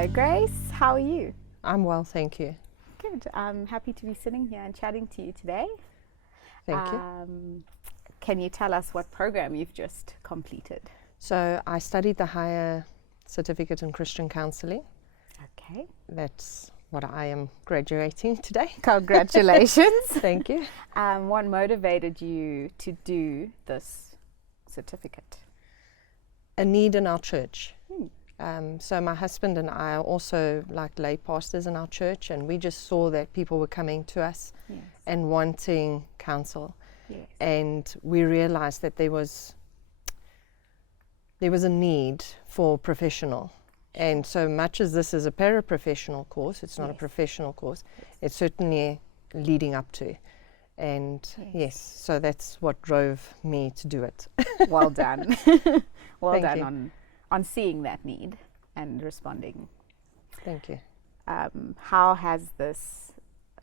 Hello, Grace. How are you? I'm well, thank you. Good. I'm happy to be sitting here and chatting to you today. Thank you. Can you tell us what program you've just completed? So I studied the higher certificate in Christian Counselling. Okay. That's what I am graduating today. Congratulations. Thank you. What motivated you to do this certificate? A need in our church. So my husband and I are also like lay pastors in our church, and we just saw that people were coming to us and wanting counsel. Yes. And we realized that there was a need for professional. And so much as this is a paraprofessional course, it's not a professional course, it's certainly leading up to. And yes, so that's what drove me to do it. Well done. Well Thank done you. on seeing that need and responding. Thank you. How has this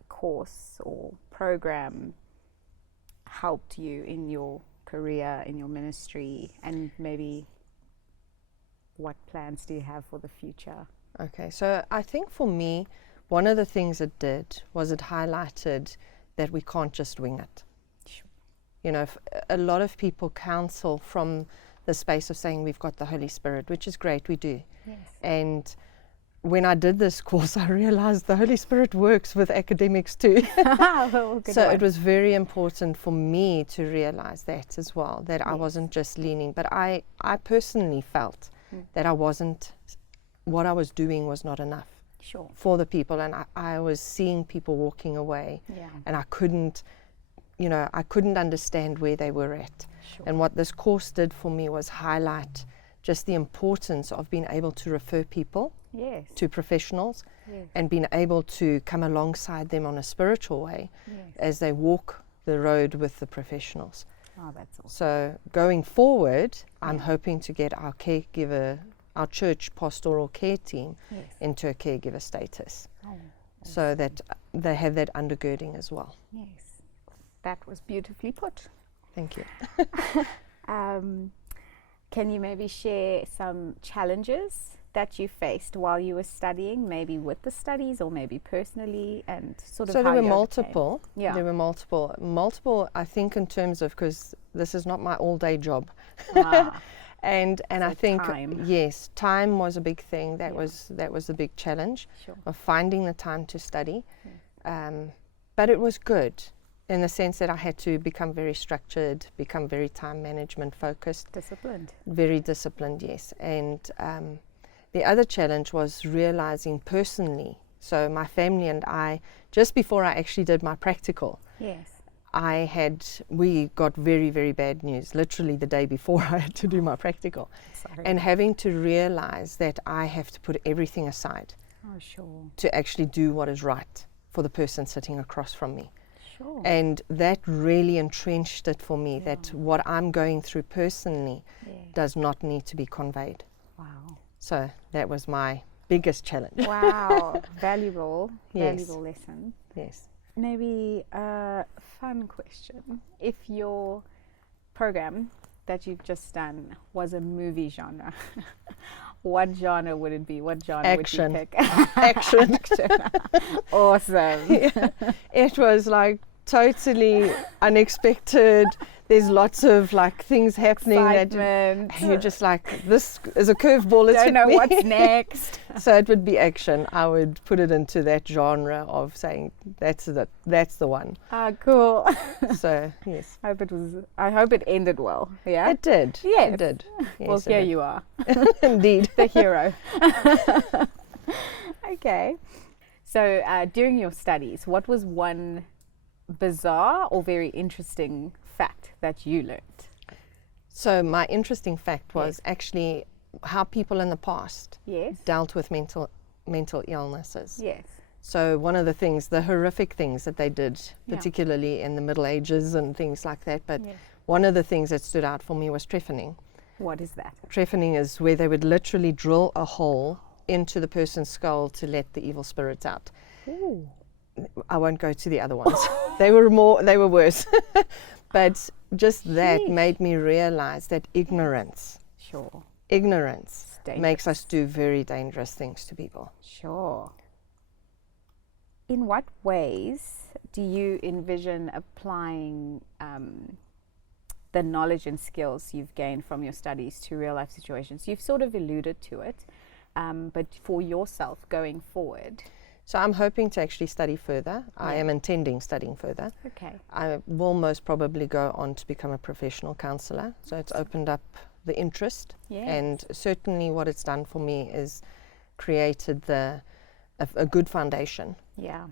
course or program helped you in your career, in your ministry, and maybe what plans do you have for the future? Okay, so I think for me, one of the things it did was it highlighted that we can't just wing it. Sure. You know, a lot of people counsel from the space of saying we've got the Holy Spirit, which is great, we do. Yes. And when I did this course, I realized the Holy Spirit works with academics too. Well, good So one. it was very important for me to realize that as well, that I wasn't just leaning, but I personally felt that what I was doing was not enough Sure. for the people, and I was seeing people walking away, and I couldn't understand where they were at. Sure. And what this course did for me was highlight just the importance of being able to refer people Yes. to professionals Yes. and being able to come alongside them on a spiritual way Yes. as they walk the road with the professionals. Oh, that's awesome. So going forward, I'm hoping to get our church pastoral care team Yes. into a caregiver status, Oh, so that they have that undergirding as well. yes. That was beautifully put. Thank you. Can you maybe share some challenges that you faced while you were studying, maybe with the studies or maybe personally, and sort of So how there were you overcame? multiple. Yeah. There were multiple. I think in terms of, because this is not my all-day job, Ah, and So I think time. yes, time was a big thing. That Yeah. was the big challenge sure. of finding the time to study. But it was good in the sense that I had to become very structured, become very time management focused, Disciplined. very disciplined. Yes, and the other challenge was realizing personally. So my family and I, just before I actually did my practical, Yes. we got very, very bad news, literally the day before I had to do my practical. Sorry. And having to realize that I have to put everything aside Oh, sure. to actually do what is right for the person sitting across from me. Sure. And that really entrenched it for me, that what I'm going through personally Yes. does not need to be conveyed. Wow. So that was my biggest challenge. Wow. Valuable. Yes. Valuable lesson. Yes. Maybe a fun question. If your program that you've just done was a movie genre, what genre would it be? What genre Action. would you pick? Action. Action. Awesome. Yeah. It was like totally unexpected. There's lots of like things happening Excitement. that you're just like, this is a curveball. Don't know what's next. So it would be action. I would put it into that genre of saying that's the one. Ah, cool. So yes, I hope it ended well. Yeah. it did. Yes. It did. Yes, Well, it here did. you are, Indeed. the hero. Okay. So during your studies, what was one bizarre or very interesting fact that you learned? So my interesting fact was actually how people in the past Yes. dealt with mental illnesses. Yes. So one of the things, the horrific things that they did, Yeah. particularly in the Middle Ages and things like that, but Yes. one of the things that stood out for me was trephining. What is that? Trephining is where they would literally drill a hole into the person's skull to let the evil spirits out. Ooh. I won't go to the other ones. They were worse. But just that Sheesh. made me realize that ignorance makes us do very dangerous things to people. Sure. In what ways do you envision applying the knowledge and skills you've gained from your studies to real life situations? You've sort of alluded to it, but for yourself going forward. So I'm hoping to actually study further. I am intending studying further. Okay. I will most probably go on to become a professional counsellor. So it's opened up the interest. Yes. And certainly what it's done for me is created a good foundation. Yeah.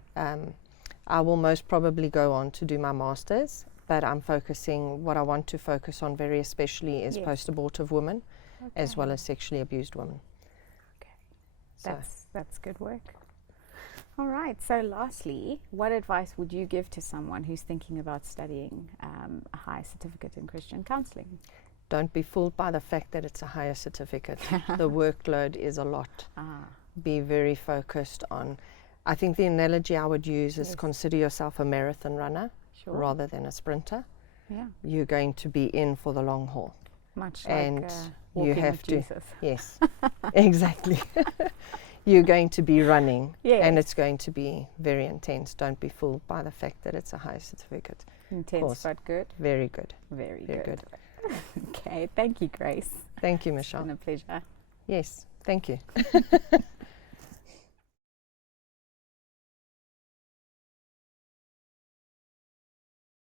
I will most probably go on to do my master's, but I'm focusing, what I want to focus on very especially is post-abortive women, as well as sexually abused women. Okay. That's good work. All right. So lastly, what advice would you give to someone who's thinking about studying a higher certificate in Christian counselling? Don't be fooled by the fact that it's a higher certificate. The workload is a lot. Be very focused on, I think the analogy I would use is consider yourself a marathon runner rather than a sprinter. Yeah. You're going to be in for the long haul. Much and like you walking have with to, Jesus. yes, exactly. You're going to be running, and it's going to be very intense. Don't be fooled by the fact that it's a high certificate. Intense but good. Very good. Very Very good. Okay. Thank you, Grace. Thank you, It's Michelle. been a pleasure. Yes, thank you.